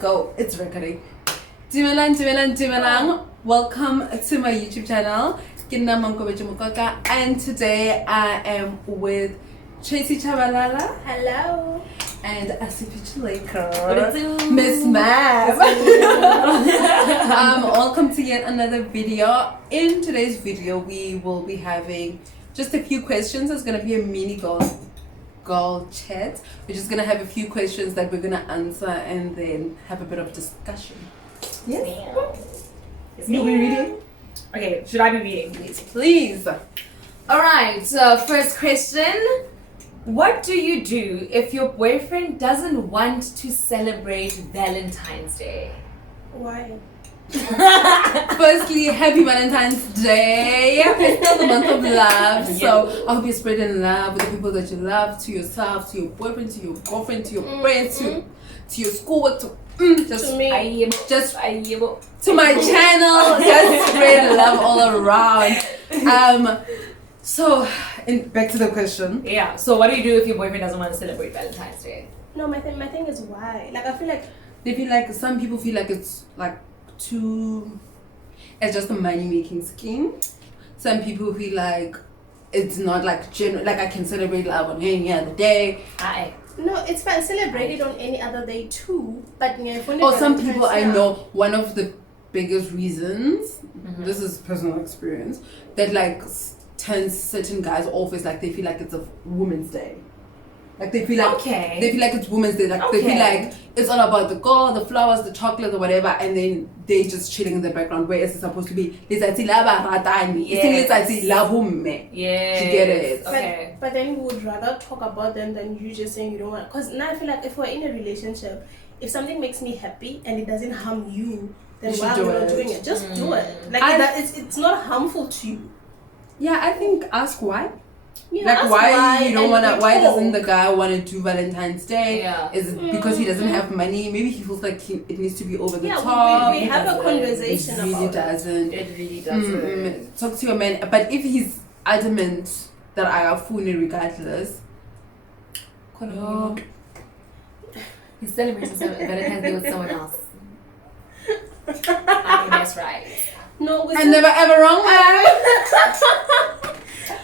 go. It's recording. Dumelang. Welcome to my YouTube channel. And today I am with Tracy Chabalala. Hello. And Attribution-ShareAlike, Miss Mav. Welcome to yet another video. In today's video, we will be having just a few questions. It's going to be a mini girl chat. We're just going to have a few questions that we're going to answer and then have a bit of discussion. Yes? You'll be reading? Okay, should I be reading? Please. Alright, so first question. What do you do if your boyfriend doesn't want to celebrate Valentine's Day? Why? Firstly, happy Valentine's Day. It's still the month of love. So I hope you're spreading love with the people that you love, to yourself, to your boyfriend, to your girlfriend, to your friends, to your schoolwork, to me. Just to my channel. Just spread love all around. So, back to the question. Yeah. So, what do you do if your boyfriend doesn't want to celebrate Valentine's Day? No, my thing is why. Like, I feel like they feel like some people feel like it's like it's just a money making scheme. Some people feel like it's not like general. Like I can celebrate love on any other day. No, it's fine. Celebrate it on any other day too. But or some people I know. One of the biggest reasons. This is personal experience that like turns certain guys off is like they feel like it's a Women's Day. Like they feel like they feel like it's Women's Day. Like they feel like it's all about the girl, the flowers, the chocolate, or whatever, and then they just chilling in the background. Whereas it's supposed to be Yes. You get it. Okay. But then we would rather talk about them than you just saying you don't want. Because now I feel like if we're in a relationship, if something makes me happy and it doesn't harm you, then why are we not doing it? Just do it. Like it's not harmful to you. Yeah, I think ask why. Yeah, like why you don't wanna? Why talk. doesn't the guy wanna do Valentine's Day? Yeah. Is it because he doesn't have money? Maybe he feels like it needs to be over the top. We have a conversation it really about doesn't. It really doesn't. Talk to your man. But if he's adamant that I have phone regardless, He's celebrating Valentine's Day with someone else. I think that's right. No, I'm never ever wrong, man.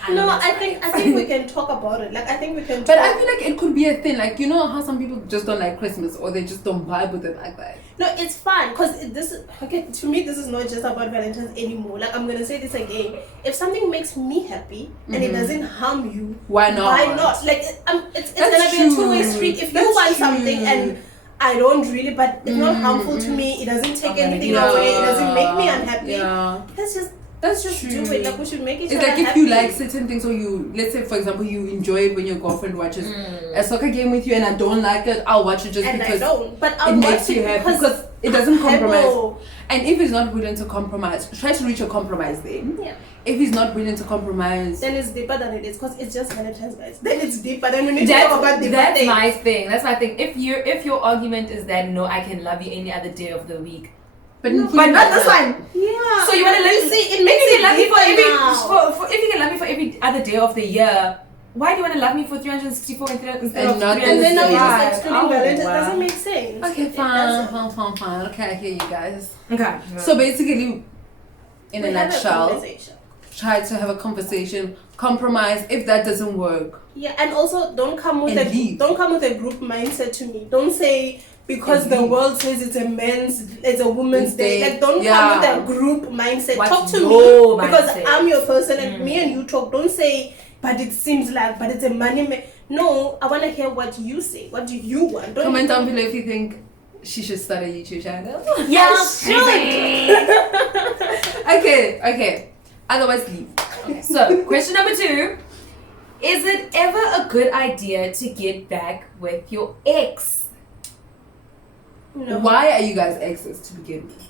No, I think we can talk about it. Like I think we can. But I feel like it could be a thing. Like you know how some people just don't like Christmas or they just don't vibe with it like that. No, it's fun because to me this is not just about Valentine's anymore. Like I'm gonna say this again. If something makes me happy and it doesn't harm you, why not? Why not? Like it's gonna be a two-way street. If you want something and I don't really, but it's not harmful to me. It doesn't take anything away. It doesn't make me unhappy. Yeah. Let's just do it. Like we should make each other like if happy. you like certain things, or you, let's say for example, you enjoy it when your girlfriend watches a soccer game with you, and I don't like it, I'll watch it just and because I don't. But I'll it watch makes you it happy because it doesn't compromise. will. And if he's not willing to compromise, try to reach a compromise then. Yeah. If he's not willing to compromise, then it's deeper than it is because it's just Valentine's Day. Then it's deeper. Then we need to talk about deeper That's things. my thing. That's my thing. If your argument is that no, I can love you any other day of the week. but not this one. Yeah. So you want to let me see? It makes you love me for every if you can love me for every other day of the year. Why do you want to love me for 364 instead of 365? And then now you're just excluding Valentine's. It doesn't make sense. Okay, fine. Okay, I hear you guys. Okay. So basically, in a nutshell, Have try to have a conversation, compromise. If that doesn't work, yeah, and also don't come with a group mindset to me. Don't say because the world says it's a woman's day. Like don't come with a group mindset. Talk to me because I'm your person and me and you talk. Don't say but it seems like but it's a money. No, I want to hear what you say. What do you want? Don't comment down below if you think she should start a YouTube channel. Yeah, should. Okay. Otherwise, leave. Okay. So, question number 2. Is it ever a good idea to get back with your ex? No. Why are you guys exes to begin with?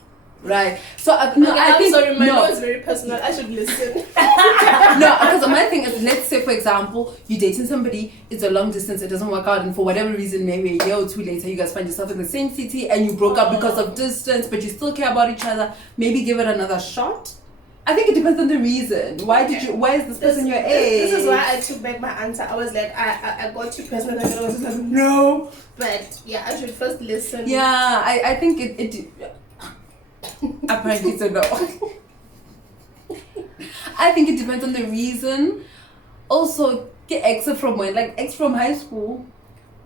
Right. So, I think sorry, my note is very personal. I should listen. No, because my thing is, let's say for example, you're dating somebody, it's a long distance, it doesn't work out, and for whatever reason, maybe a year or two later, you guys find yourself in the same city and you broke up because of distance, but you still care about each other. Maybe give it another shot. I think it depends on the reason. Why is this person your age? This is why I took back my answer. I was like, I got too personal and I was like, no. But yeah, I should first listen. Yeah, I think it apparently it's a no. I think it depends on the reason. Also, get ex from when? Like ex from high school.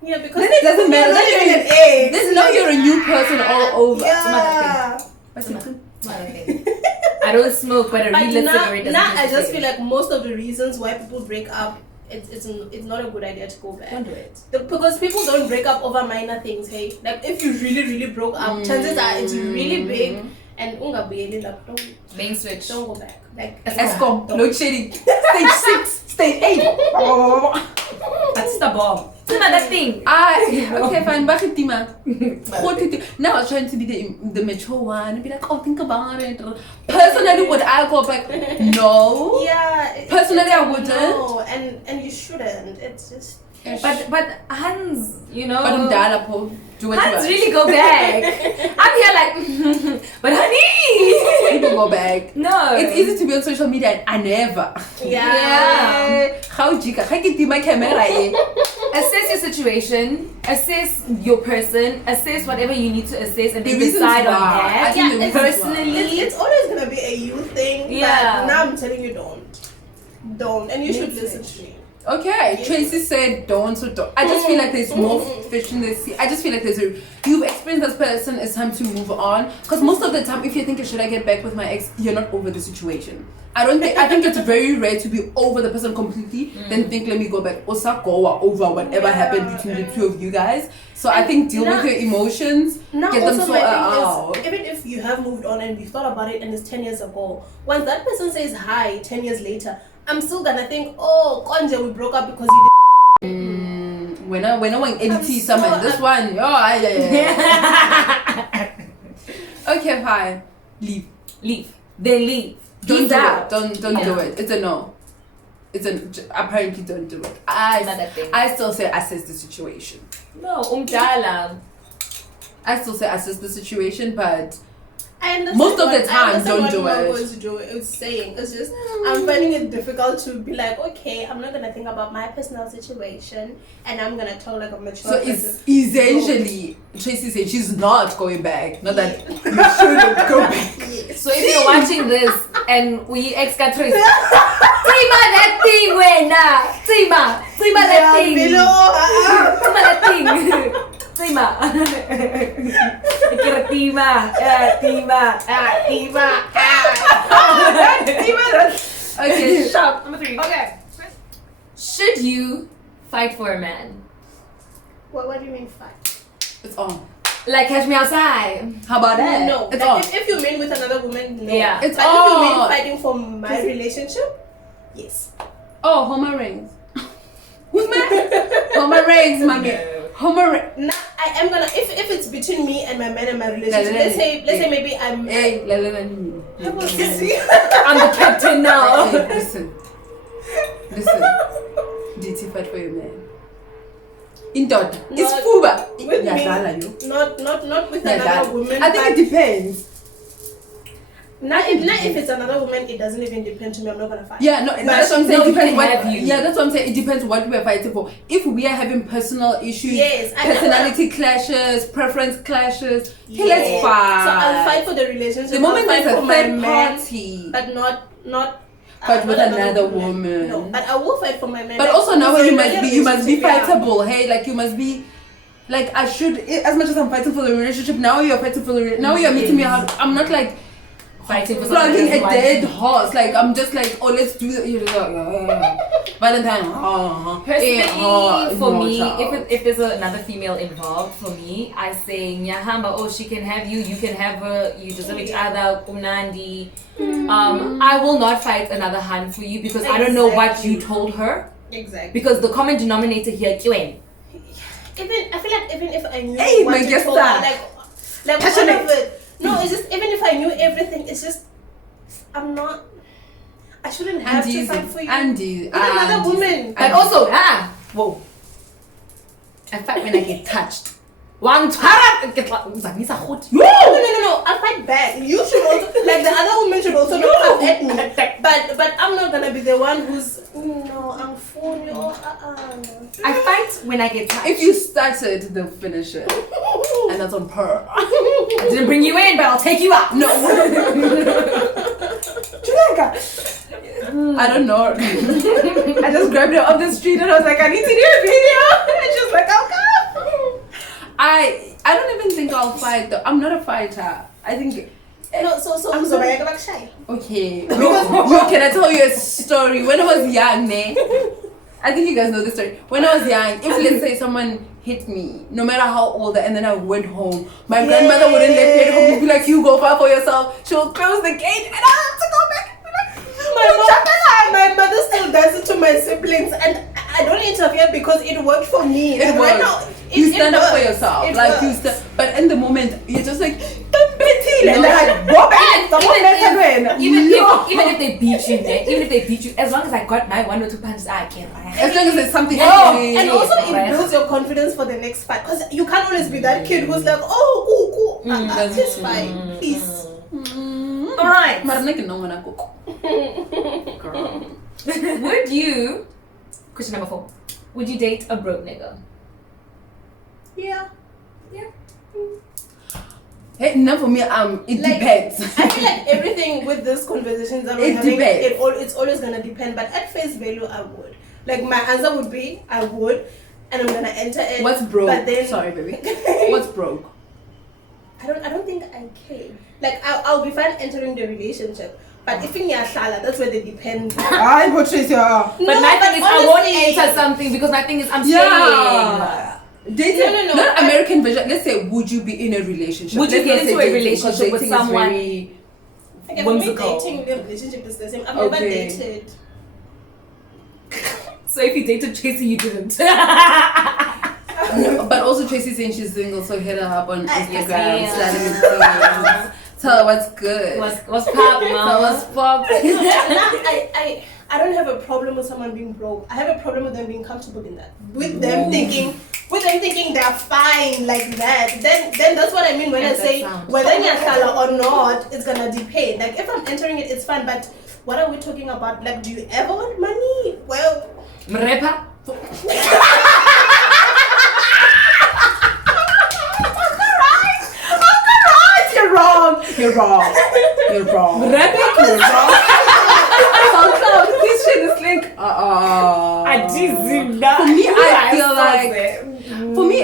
Yeah, because then it doesn't matter. Not even an age. This is now you're a new person all over. Yeah. What's another thing? I don't smoke, but a real cigarette doesn't. Now I just feel like most of the reasons why people break up, it's not a good idea to go back. Don't do it. Because people don't break up over minor things. Hey, like if you really broke up, chances are it's really big. And main switch. Don't go back. Like Escom, load shedding, stage 6, stage 8. That's the bomb. That thing. Okay, fine. Now I was trying to be the mature one and be like, oh, think about it. Personally, would I go back? No. Yeah. Personally, I wouldn't. No, and you shouldn't. It's just. But Hans, you know. But Hans really go back. I'm here like, but honey. People go back. No. It's easy to be on social media and I never. Yeah. How jika? How can my camera in? Assess your situation, assess your person, assess whatever you need to assess, and then The decide on why. that. Yeah, personally, it's always gonna be a you thing. Yeah. But now I'm telling you, don't, and you should listen to me. Okay, Tracy said don't, so don't. I just feel like there's more fish in the sea. I just feel like you've experienced this person, it's time to move on. Because most of the time, if you're thinking, should I get back with my ex, you're not over the situation. I think it's very rare to be over the person completely, then think, let me go back. Osa go over whatever happened between the two of you guys. So I think deal with your emotions, now get them also sorted my thing out. is, even if you have moved on and you thought about it and it's 10 years ago, once that person says hi 10 years later, I'm still gonna think, oh, Konje, we broke up because you did. When I went NT summer, this one, yeah. Okay, fine. Leave. Then leave. Don't do it. Don't do it. It's a no. Apparently don't do it. I still say assess the situation. No, I still say assess the situation, but I understand most of the time, don't do it. It's saying, it's just I'm finding it difficult to be like, okay, I'm not gonna think about my personal situation, and I'm gonna talk like a mature person. So it's essentially Tracy said she's not going back. Not that you shouldn't go back. Yes. So if you're watching this and we ex got Tracy, that thing went that thing. That thing. Okay, shop number 3. Okay. Should you fight for a man? What do you mean fight? It's on. Like catch me outside. How about that? No. It's Like on. if you mean with another woman, no. Yeah. It's but on. if you mean fighting for my relationship, yes. Oh, Homer rings. Who's mad? Homer rings, mommy. Homer rings. Nah, I am gonna if it's between me and my man and my relationship. Let's say maybe I'm. Hey, I'm the captain now. Hey, listen. Did you fight for your man? In dot. It's Fuba. With me, not with another woman. I think it depends. Now if it's another woman, it doesn't even depend to me. I'm not gonna fight. Yeah, no, that's what I'm saying. Depends what. Yeah, that's what I'm saying. It depends what we're fighting for. If we are having personal issues, yes, personality clashes, preference clashes, yes. Let's fight. So I'll fight for the relationship. The moment there's a third party, but not. Fight with another woman. No, but I will fight for my man. But like, also now you must be yeah. fightable. Hey, like you must be. Like I should, as much as I'm fighting for the relationship, now you're fighting for the now you're meeting me out. I'm not like fighting for flogging a dead horse. Like I'm just like, oh, let's do it. Valentine. Personally, for me, if there's another female involved, for me, I say Nyahamba. Oh, she can have you. You can have her. You deserve each other. Kumnandi. I will not fight another hand for you because I don't know what you told her. Exactly. Because the common denominator here, Kiwen. I feel like even if I knew what you told her, like one of it. No, it's just even if I knew everything, it's just I shouldn't have to fight for you. Another woman. But also, whoa. I fight when I get touched. One time, no. I'll fight back. You should also, like the other woman should also not come at me. But I'm not gonna be the one who's no, I'm full. I fight when I get tired. If you started, they'll finish it, and that's on her. I didn't bring you in, but I'll take you out. No. I don't know. I just grabbed her off the street and I was like, I need to do a video. And she was like, okay. I don't even think I'll fight though. I'm not a fighter. I think. No, so Okay. No, can I tell you a story? When I was young, I think you guys know this story. When I was young, if let's say someone hit me, no matter how old, and then I went home, my grandmother wouldn't let me at home. She'd be like, you go far for yourself. She'll close the gate and I have to go back. My mother still does it to my siblings, and I don't interfere because it worked for me. It works. Right now, you stand up for yourself. It like works. you but in the moment, you're just like, don't bet and then go back. Even if they beat you, as long as I got my 1 or 2 punches, I can't. As long as it's something. And also it builds your confidence for the next fight, because you can't always be that kid who's like, oh, cool. That's fine. Peace. Alright. Would you, question number 4, would you date a broke nigga? Yeah. Hey, no, for me, it depends. I feel like everything with these conversations that we're having, it's always gonna depend. But at face value, I would. Like my answer would be, I would, and I'm gonna enter it. What's broke? But then, sorry, baby. What's broke? I don't think I care. Like I'll be fine entering the relationship. But if in Yashala, that's where they depend. But my thing is, I won't enter something because my thing is, I'm staying. Dating, no. Not American version. Let's say, would you be in a relationship? Would you get into a relationship with someone whimsical? Dating, the relationship is the same. I've never dated. So if you dated Tracy, you didn't. But also Tracy's saying she's single, so hit her up on Instagram, sliding in. Tell her what's good. What's pop, mom? What's pop? I don't have a problem with someone being broke. I have a problem with them being comfortable in that. With them thinking they're fine like that. Then that's what I mean when I say whether you're or not, it's gonna depend. Like if I'm entering it, it's fine. But what are we talking about? Like, do you ever want money? Well, Mrepa. You're wrong. This shit is like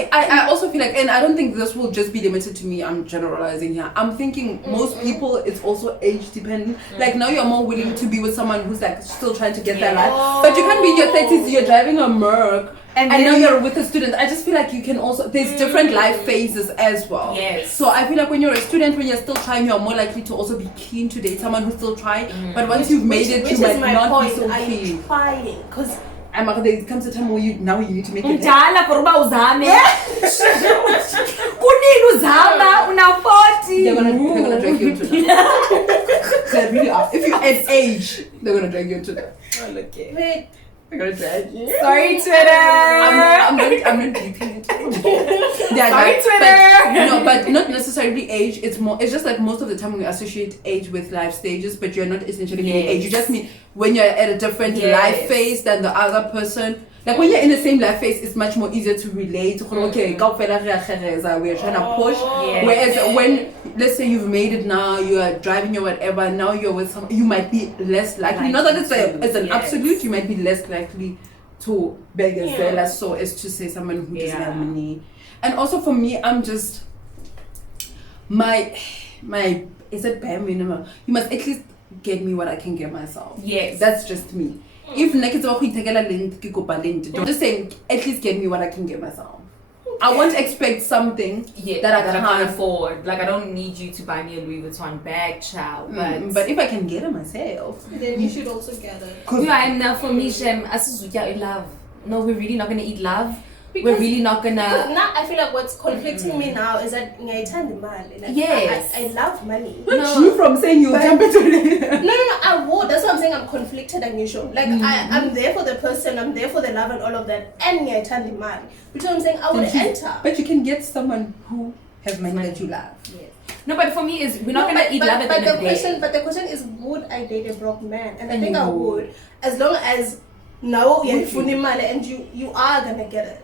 I also feel like, and I don't think this will just be limited to me, I'm generalizing here. I'm thinking most people, it's also age dependent. Like now you're more willing to be with someone who's like still trying to get their life. But you can't be in your 30s, you're driving a Merc. And now you're with a student. I just feel like you can also, there's different life phases as well. Yes. So I feel like when you're a student, when you're still trying, you're more likely to also be keen to date someone who's still trying. But once you've made it, you might not be so keen. Trying, because there comes a time where you need to make it. They're gonna drag you into that. They really are. If you're at age, they're gonna drag you into that. Okay. Wait. They're gonna drag you. Sorry, Twitter. I'm not deeping it. Sorry, Twitter. But not necessarily age. It's just like most of the time we associate age with life stages, but you're not essentially meaning age. You just mean when you're at a different life phase than the other person. Like when you're in the same life phase, it's much more easier to relate. Okay, we're trying to push. Whereas when, let's say you've made it now, you are driving or whatever, now you're with someone, you might be less likely. Not that it's an absolute, you might be less likely to beg as well so as to say someone who doesn't have money. And also for me, I'm just my is it bare minimum? You must at least get me what I can get myself. Yes, that's just me. If I'm just saying, at least get me what I can get myself. Okay. I won't expect something that I can't afford. Like I don't need you to buy me a Louis Vuitton bag, child. But if I can get it myself, then you should also get it. Yeah, and now for me, Shem, love. No, we're really not gonna eat love. we're really not gonna. Because now I feel like what's conflicting me now is that like, yes, I love money. Not you from saying you'll jump into it. No, I would. That's what I'm saying. I'm conflicted and you show. Like I'm there for the person, I'm there for the love and all of that. And I turn the man. Which I'm saying I would enter. But you can get someone who has money that you love. Yes. No, but for me is we're not gonna eat love at the end of the day. But the question is, would I date a broke man? And I think I would, as long as now you're funimale and you are gonna get it.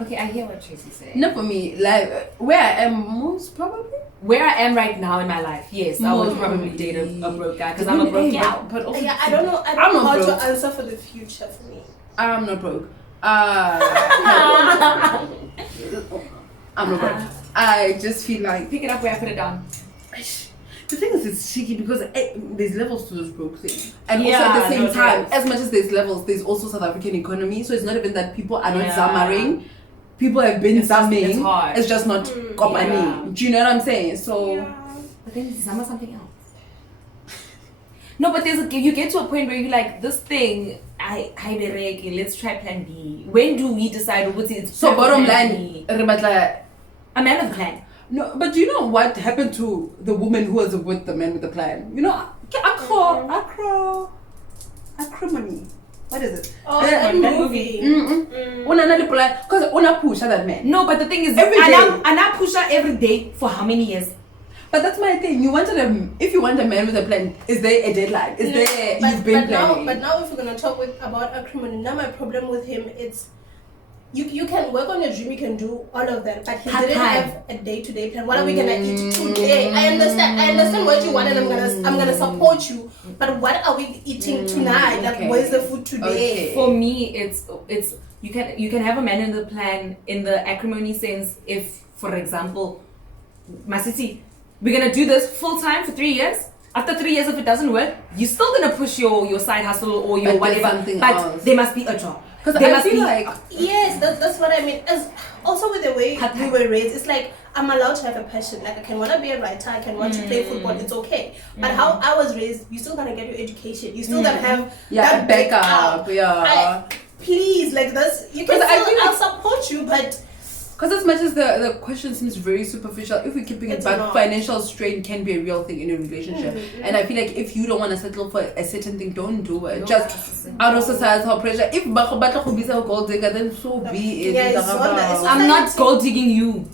Okay, I hear what Tracy's saying. No, for me, like where I am most probably. Where I am right now in my life, yes, I would probably date a broke guy because I'm a broke gal. But also, I don't know how to answer for the future for me. I'm not broke. I'm not broke. I just feel like pick it up where I put it down. The thing is, it's tricky because there's levels to this broke thing, and also at the same time, as much as there's levels, there's also South African economy. So it's not even that people are not zamaring. People have been zamming. It's just not got money. Do you know what I'm saying? So, but then zama something else. No, but you get to a point where you're like, this thing, let's try plan B. When do we decide what it's so bottom line? A man with a plan. No, but do you know what happened to the woman who was with the man with the plan? You know, acrimony. What is it? Oh, that movie. Because una pusha that man. No, but the thing is, every day. I pusha every day for how many years? But that's my thing. If you want a man with a plan, is there a deadline? You've been planning? But now if we're gonna talk about acrimony, now my problem with him it's you can work on your dream, you can do all of that, but he didn't have a day-to-day plan. What are we gonna eat today? I understand what you want, and I'm gonna support you. But what are we eating tonight? Like, where's the food today? Okay. For me, it's you can have a man in the plan in the acrimony sense. If, for example, Masisi, we're gonna do this full time for 3 years. After 3 years, if it doesn't work, you're still gonna push your side hustle or your whatever. But there must be a job. Because I feel like yes, that's what I mean. As also with the way we were raised, it's like I'm allowed to have a passion. Like I can want to be a writer, I can want to play football. It's okay. But how I was raised, you still gotta get your education. You still gotta have that backup. Please, like this. You can. I'll support you, but. Because as much as the question seems very superficial, if we're keeping it back, financial strain can be a real thing in a relationship. And I feel like if you don't want to settle for a certain thing, don't do it. Just out of societal pressure. If a gold digger, then so be it. I'm not gold digging you.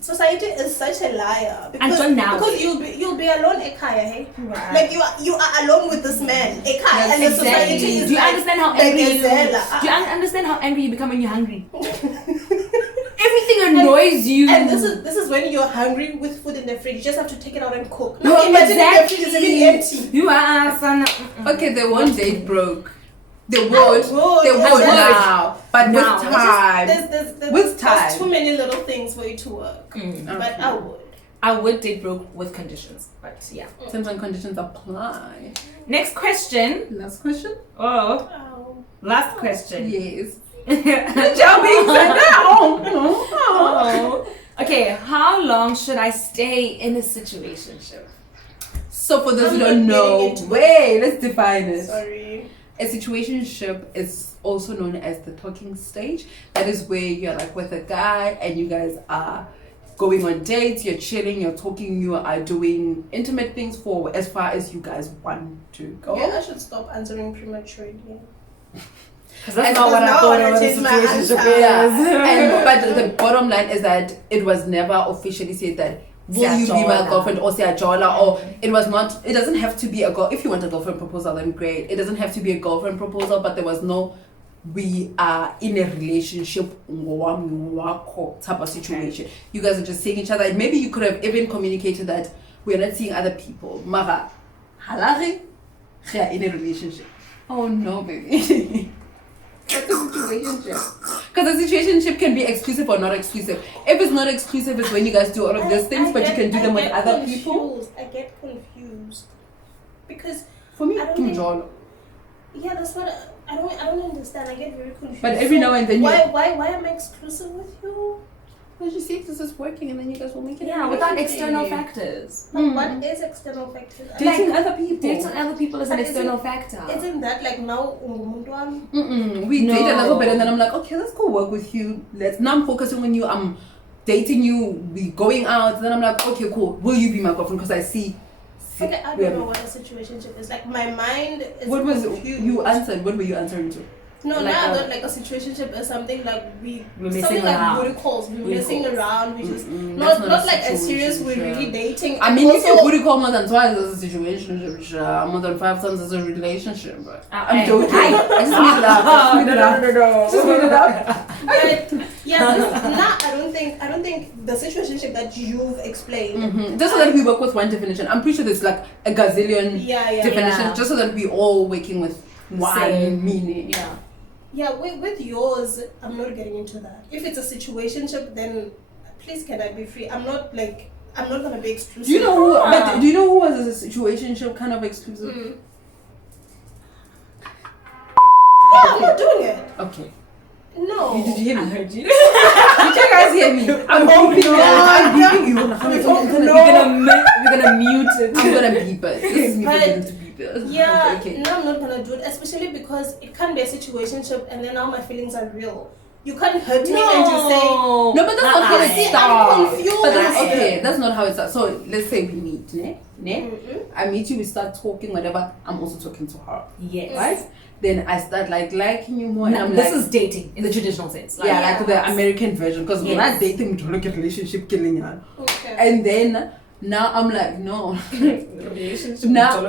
Society is such a liar because you'll be alone, Ekaya, hey? Right. Like you are alone with this man, Ekaya, and the society is. Do you understand how angry you? Do you understand how angry you become when you're hungry? Everything annoys you. And this is when you're hungry with food in the fridge. You just have to take it out and cook. No, imagine the fridge is even empty. You are son. Okay, they won't date broke. They would now, but with time. There's too many little things for you to work. But I would date broke with conditions, but yeah. Terms and conditions apply. Next question. Last question. Last question. Yes. Okay, how long should I stay in a situationship? So for those who don't know, let's define it. Sorry. A situationship is also known as the talking stage. That is where you're like with a guy and you guys are going on dates, you're chilling, you're talking, you are doing intimate things for as far as you guys want to go. Yeah, I should stop answering prematurely. Because that's not what I thought a situationship is. But the bottom line is that it was never officially said that will you be my girlfriend or Siajola, or it doesn't have to be a girl. If you want a girlfriend proposal, then great. It doesn't have to be a girlfriend proposal, but there was no we are in a relationship type of situation. You guys are just seeing each other, and maybe you could have even communicated that we're not seeing other people. Mara halari in a relationship. Oh no, baby. That's a situationship. Because a situationship can be exclusive or not exclusive. If it's not exclusive, it's when you guys do all of these things, but you can do them with other people. I get confused. Because for me, yeah, that's what I don't understand. I get very confused. But every now and then why am I exclusive with you? Because you see if this is working and then you guys will make it. Yeah, without external factors. But what is external factors? Dating other people. Dating other people is an external factor. Isn't that like now we date a little bit and then I'm like, okay, let's go work with you. Now I'm focusing on you. I'm dating you. We going out. Then I'm like, okay, cool. Will you be my girlfriend? Because I see. Okay, I don't know what a situationship is. Like my mind is What was confused. you answered? What were you answering to? No, like now I thought like a situationship is something like we're something messing like around. booty calls. We're Booty messing calls. around. We just That's not a like as serious. We're situationship. really dating. I And mean, if you also- booty call more than twice as a situation, more than 5 times as a relationship. But I'm joking. Hey. I just made it up. Just made it up. But yeah, now I don't think the situationship that you've explained. Just so that we work with one definition. I'm pretty sure there's like a gazillion Yeah, definitions. Yeah. Just so that we all working with one Same. meaning. Yeah. Yeah, with yours, I'm not getting into that. If it's a situationship, then please can I be free? I'm not gonna be exclusive. Do you know who? But do you know who was a situationship kind of exclusive? Yeah, I'm not doing it. Okay. No. Did you hear I me? heard you. Did you guys hear me? I'm beeping you. I'm beeping you. We're gonna mute it. I'm gonna beep it. This is me But- forgetting to beep it. Yeah, Okay. no, I'm not gonna do it, especially because it can't be a situationship and then now my feelings are real. You can't hurt me and just say, No, but that's not how it See, starts. I'm confused. But that's not how it starts. So let's say we meet, ne? I meet you, we start talking, whatever. I'm also talking to her, Yes. right? Then I start like liking you more. No, and I'm this like, is dating in the traditional sense. yeah, Yeah. like the American version. Because when I Yes. dating, we don't look at relationship killing her. Okay. And then now I'm like, no. relationship. Now I'm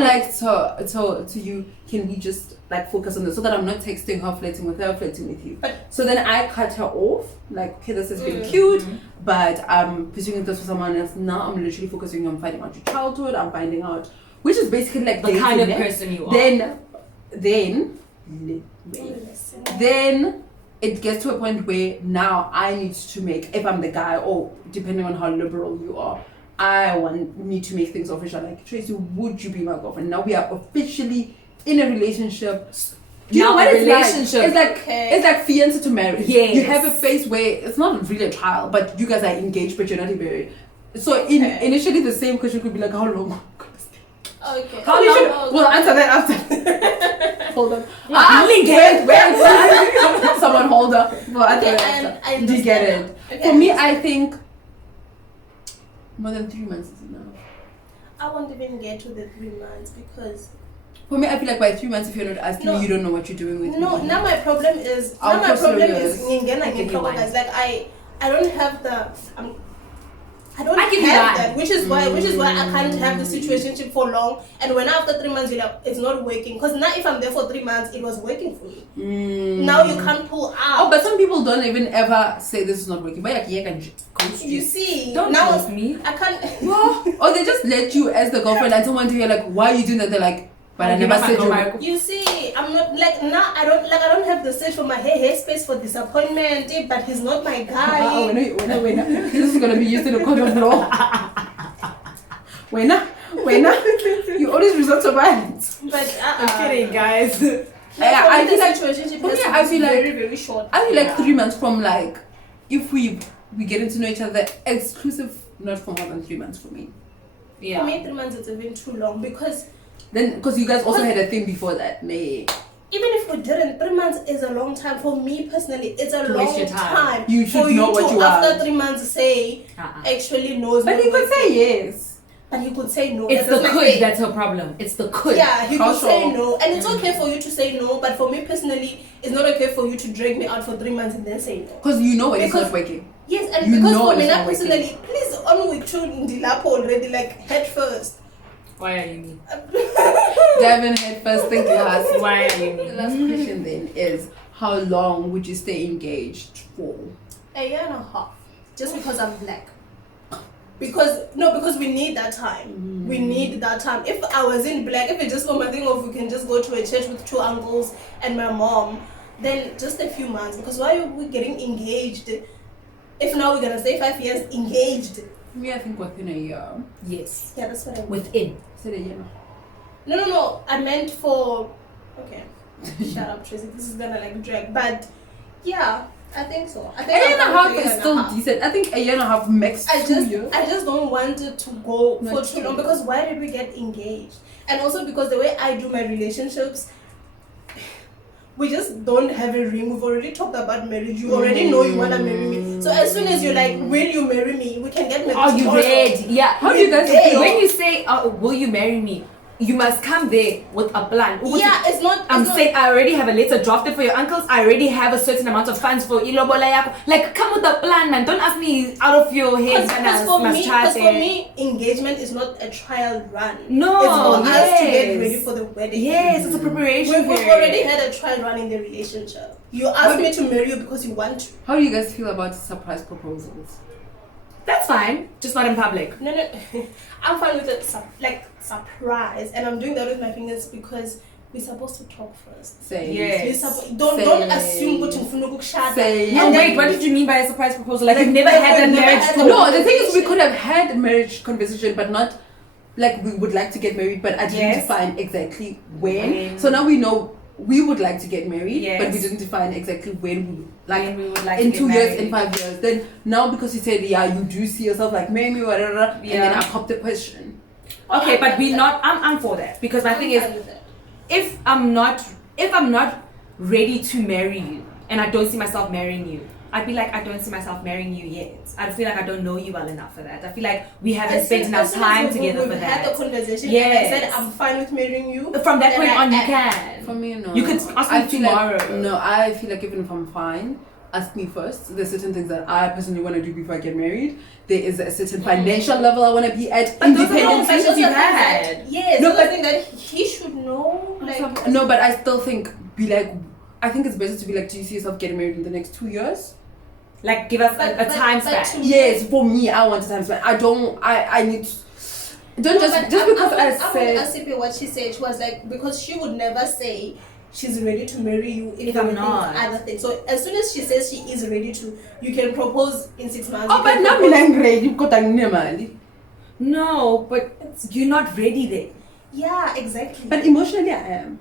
like to you, can we just like focus on this so that I'm not texting her, flirting with her, flirting with you. But- So then I cut her off, like, okay, this has been cute, but I'm pursuing this for someone else. Now I'm literally focusing on finding out your childhood. I'm finding out, which is basically like The dating, kind of eh? person you are. Then it gets to a point where now I need to make, if I'm the guy, or depending on how liberal you are, I need to make things official. Like, Tracy, would you be my girlfriend? Now we are officially in a relationship. Do you know what it's relationship. like? It's like fiancé to marriage. Yes. You have a phase where it's not really a trial, but you guys are engaged, but you're not married. So initially the same question could be like, how long? Okay. How long? We'll answer that after. Hold on. Wait. Someone hold up. I Do you get it? Okay, For me, I think more than 3 months is enough. I won't even get to the 3 months because For me, I feel like by 3 months, if you're not asking me, you don't know what you're doing with me. now my problem is I'll now my cross problem your is ears. guys. Like I don't have the I don't I give you have that. that, which is why I can't have the situationship for long. And when after 3 months you're like, it's not working. Because now if I'm there for 3 months, it was working for me. Now you can't pull out. Oh, but some people don't even ever say this is not working. But you see, Don't now trust me. I can't. or they just let you as the girlfriend and someone to hear like, why are you doing that? They're like, but I never said you. You see, I'm not like now. I don't have the search for my hair space for disappointment. But he's not my guy. This is gonna be used in a court of law. When you always resort to violence. But I'm kidding, guys. I feel like situationship for me, has to I be feel like very, very short. I feel like 3 months from like if we getting to know each other exclusive, not for more than 3 months for me. Yeah. For me, 3 months is even too long because You guys also had a thing before that, nay. even if we didn't, 3 months is a long time. For me personally, it's a To long waste your time. You should for know you what to you after want. 3 months say actually knows. But what he could we're say saying. yes. But he could say no. It's That's the my could thing. that's her problem. It's the could. Yeah, he How could say so? no, and it's okay for you to say no. But for me personally, it's not okay for you to drag me out for 3 months and then say no. Because you know when it's Because- not working. Yes, and You because know for me it's now not working. personally, please on week 2 in Dilapo already, like head first. Why are you me? Devin head first, think last. Why are you The me? last question then is how long would you stay engaged for? A year and a half, just because I'm black. Because we need that time. We need that time. If I was in black, if it's just for my thing of we can just go to a church with 2 uncles and my mom, then just a few months. Because why are we getting engaged? If now we're gonna stay 5 years engaged. Me, I think within a year. Yes. Yeah, that's what I mean. Within. Said a year. No. I meant for. Okay. Shut up, Tracy. This is gonna like drag. But yeah, I think so. I A think year and a half is still decent. I think a year and a half max 2 years. I just don't want it to go for too long because why did we get engaged? And also because the way I do my relationships, we just don't have a ring. We've already talked about marriage. You already know you want to marry me. So as soon as you're like, will you marry me? We can get married. Are you ready? Yeah. How do you guys feel? When you say, will you marry me? You must come there with a plan. Yeah, it's not. I'm saying I already have a letter drafted for your uncles. I already have a certain amount of funds for ilobola yako. Like, come with a plan, man. Don't ask me out of your head. Because for me, engagement is not a trial run. No, it's for us to get ready for the wedding. Yes, it's a preparation. We've already had a trial run in the relationship. You asked me to marry you because you want to. How do you guys feel about surprise proposals? That's fine, just not in public. No, I'm fine with it. Surprise, and I'm doing that with my fingers because we're supposed to talk first. Say yes. Don't assume what you say. No, wait. What did you mean by a surprise proposal? Like you've never had that marriage? No, the thing is, we could have had marriage conversation, but not like we would like to get married, but I didn't define exactly when. So now we know. We would like to get married, but we didn't define exactly when we would like in to 2 years, in 5 years. Then now because you said you do see yourself like marry me, whatever, and then I popped the question. Okay, but we're not. I'm for that because my thing is, if I'm not ready to marry you and I don't see myself marrying you, I'd be like, I don't see myself marrying you yet. I feel like I don't know you well enough for that. I feel like we haven't spent enough time together for that. We had the conversation and I said, I'm fine with marrying you. From that point on, you can. For me, no. You could ask me tomorrow. I feel like even if I'm fine, ask me first. There's certain things that I personally want to do before I get married. There is a certain financial level I want to be at. But those are conversations you've had. Yes, no, but I think that he should know. No, but I still think, I think it's better to be like, do you see yourself getting married in the next 2 years? Like, give us a time span. Yes, for me, I want a time span. I need to. Just because I said. I'm going to what she said. She was like, because she would never say she's ready to marry you if I'm not. Other things. So as soon as she says she is ready to, you can propose in 6 months. Oh, but now I'm ready. You've got a No, but you're not ready there. Yeah, exactly. But emotionally, I am.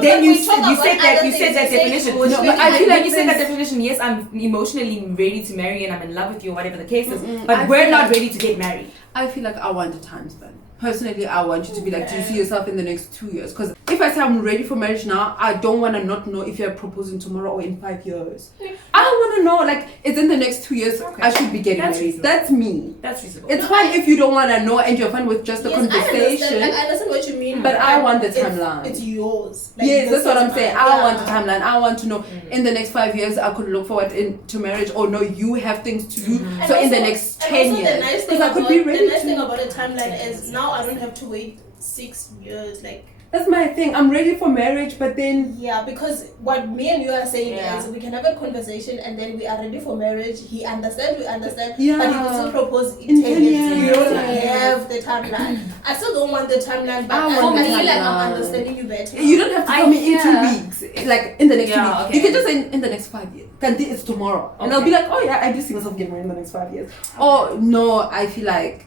Then you said that definition. No, but I feel like you said that definition. Yes, I'm emotionally ready to marry and I'm in love with you or whatever the case is. But we're not ready to get married. I feel like I want a time span. Personally, I want you to be like, do you see yourself in the next 2 years? Because if I say I'm ready for marriage now, I don't want to not know if you're proposing tomorrow or in 5 years. I don't want to know, like, it's in the next 2 years, I should be getting married. Reasonable. That's me. That's reasonable. It's fine if you don't want to know and you're fine with just the conversation. I understand what you mean. But I want the timeline. It's yours. Yes, that's what I'm saying. I want the timeline. I want to know in the next 5 years I could look forward to marriage, or no, you have things to do. So in the next 10 years, because I could be ready. The nice thing about a timeline is now I don't have to wait 6 years. Like, that's my thing. I'm ready for marriage, but then because what me and you are saying is we can have a conversation and then we are ready for marriage. He understands, we understand, but he will still propose in 10 years. We don't have the timeline. I still don't want the timeline, but I feel like I'm understanding you better. You don't have to tell me in 2 weeks, like in the next 2 weeks. Okay. You can just say in the next 5 years. It's tomorrow, and I'll be like, oh yeah, I do see myself getting married in the next 5 years. Oh no, I feel like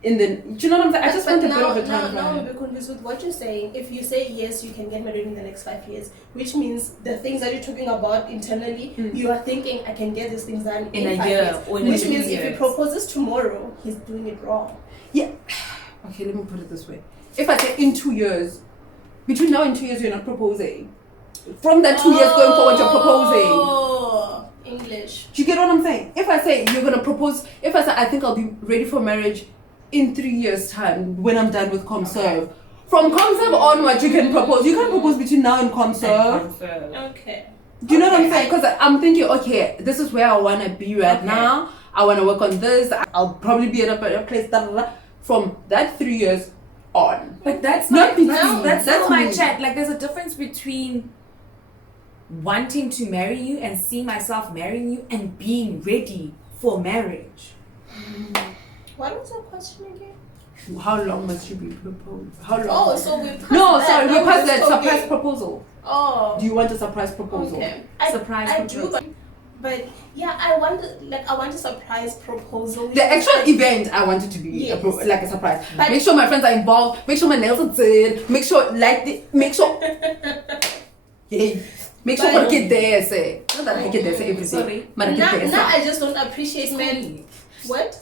do you know what I'm saying? I just want a bit of a time. Now I'm a bit confused with what you're saying. If you say yes, you can get married in the next 5 years, which means the things that you're talking about internally, you are thinking I can get these things done in 5 years. Which means if he proposes tomorrow, he's doing it wrong. Yeah. Okay, let me put it this way. If I say in 2 years, between now and 2 years you're not proposing. From that 2 years going forward you're proposing. English. Do you get what I'm saying? If I say you're gonna propose, if I say I think I'll be ready for marriage in 3 years' time when I'm done with ComServe. From ComServe onward, you can propose. You can propose between now and ComServe. Okay. Do you know what I'm saying? Because I'm thinking, okay, this is where I want to be right now. I want to work on this. I'll probably be at a better place. From that 3 years on. But that's not that's my chat. Like, there's a difference between wanting to marry you and seeing myself marrying you and being ready for marriage. What was the question again? How long must you be proposed? How long? Oh, so we passed we passed that surprise proposal. Oh. Do you want a surprise proposal? Okay. Surprise proposal. I do, but yeah, I want a surprise proposal. The actual event, I want it to be like a surprise. But make sure my friends are involved. Make sure my nails are done. Make sure Yay. Make sure you get there, say. Not that I get there, say everything. Sorry. Now I just don't appreciate men. What?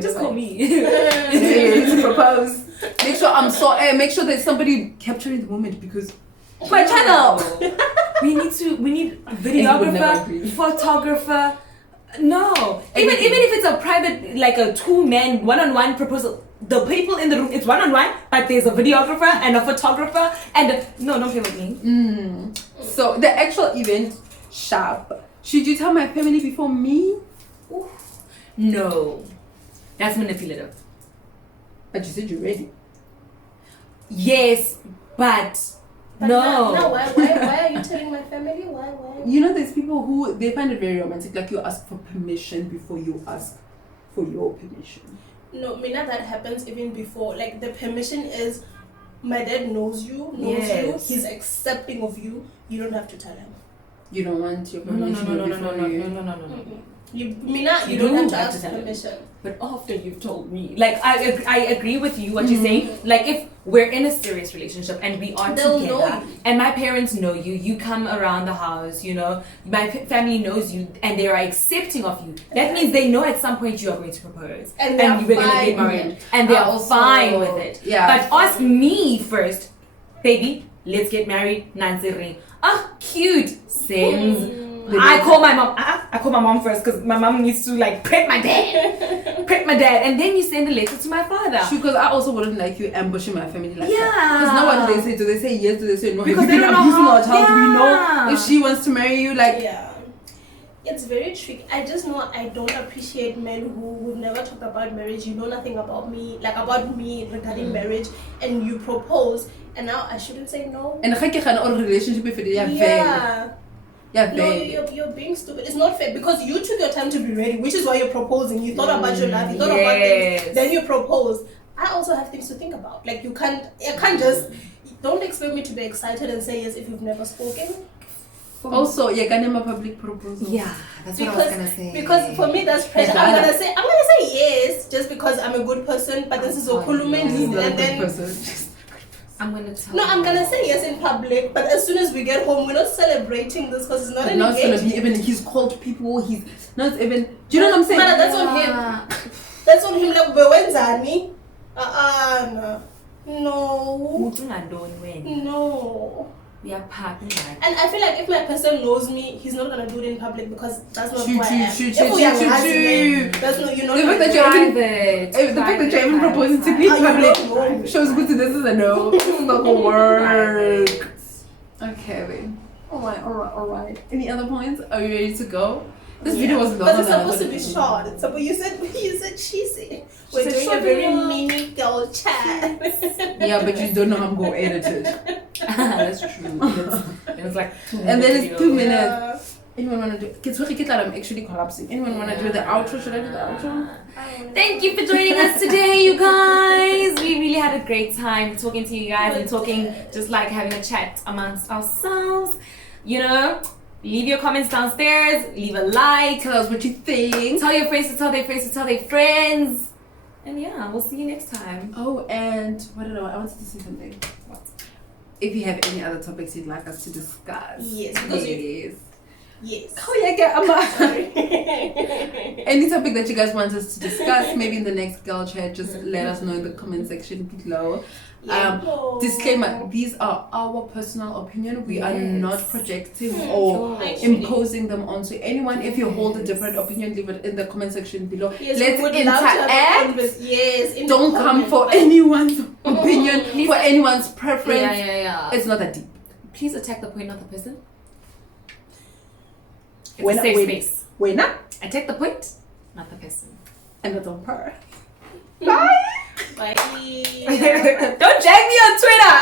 Just call me. To propose. Make sure make sure there's somebody capturing the moment because my channel. we need videographer, photographer. No. Even if it's a private, like a 2-man one-on-one proposal, the people in the room, it's one-on-one, but there's a videographer and a photographer and no, don't play with me. So the actual event, sharp. Should you tell my family before me? Ooh. No. That's manipulative. But you said you're ready. Yes, but no. No, why are you telling my family? Why? You know, there's people who they find it very romantic. Like you ask for permission before you ask for your permission. No, Mina, that happens even before. Like the permission is, my dad knows you, he's accepting of you. You don't have to tell him. You don't want your permission No. You don't have to ask permission. But after you've told me, like I agree with you what you're saying. Like if we're in a serious relationship and we are together, and my parents know you, you come around the house, you know, my family knows you, and they are accepting of you. That means they know at some point you are going to propose, and we're going to get married, and they are fine with it. Yeah. But ask me first, baby. Let's get married. Nansiri. Cute. Same. I call my mom first because my mom needs to like prep my dad, and then you send a letter to my father. Because I also wouldn't like you ambushing my family like that. Because now what do they say? Do they say yes? Do they say no? Because they don't know abusing how. our child. Do we know if she wants to marry you? Like it's very tricky. I just know I don't appreciate men who would never talk about marriage. You know nothing about me, regarding marriage, and you propose, and now I shouldn't say no. And or relationship if you're being stupid. It's not fair because you took your time to be ready, which is why you're proposing. You thought about your life, you thought about things, then you propose. I also have things to think about. Like I can't just, don't expect me to be excited and say yes if you've never spoken. Also, you're gonna have a public proposal. Yeah, that's what I was gonna say. Because for me that's pressure. I'm gonna say yes just because I'm a good person, but this is a and then I'm gonna tell. No, I'm gonna say yes in public, but as soon as we get home, we're not celebrating this because it's not an engagement. Not gonna be even. He's called people. He's not even. Do you know what I'm saying? But that's on him. That's on him. Like, but when's Annie? No. No. We are partners. And I feel like if my person knows me, he's not gonna do it in public because that's not who I am. If we are husband, that's not, you're not. The fact that you're even proposing to me in public shows good to this is a no. It's not gonna work. Okay, wait. All right. Any other points? Are you ready to go? This video was long. But it's supposed to be short. So, but you said cheesy. We're doing a very mini girl chat. Yeah, but you don't know how I'm going to edit it. That's true. It's like 2 and then it's 2 minutes. Anyone want to do? I'm actually collapsing. Anyone want to do the outro? Should I do the outro? Thank you for joining us today, you guys. We really had a great time talking to you guys and talking, just like having a chat amongst ourselves. You know. Leave your comments downstairs. Leave a like. Tell us what you think. Tell your friends to tell their friends to tell their friends. And yeah, we'll see you next time. Oh, and what did I wanted to say something. What? If you have any other topics you'd like us to discuss. Yes. Yes. Oh yeah, any topic that you guys want us to discuss, maybe in the next girl chat, just let us know in the comment section below. Disclaimer, these are our personal opinion. We are not projecting or imposing them onto anyone. If you hold a different opinion, leave it in the comment section below. Yes, let's interact. Yes, don't come for anyone's opinion, for anyone's preference. Yeah. It's not that deep. Please attack the point, not the person. It's a safe space. Wait, not attack the point, not the person. And that's on her. Bye. Bye. Don't jag me on Twitter.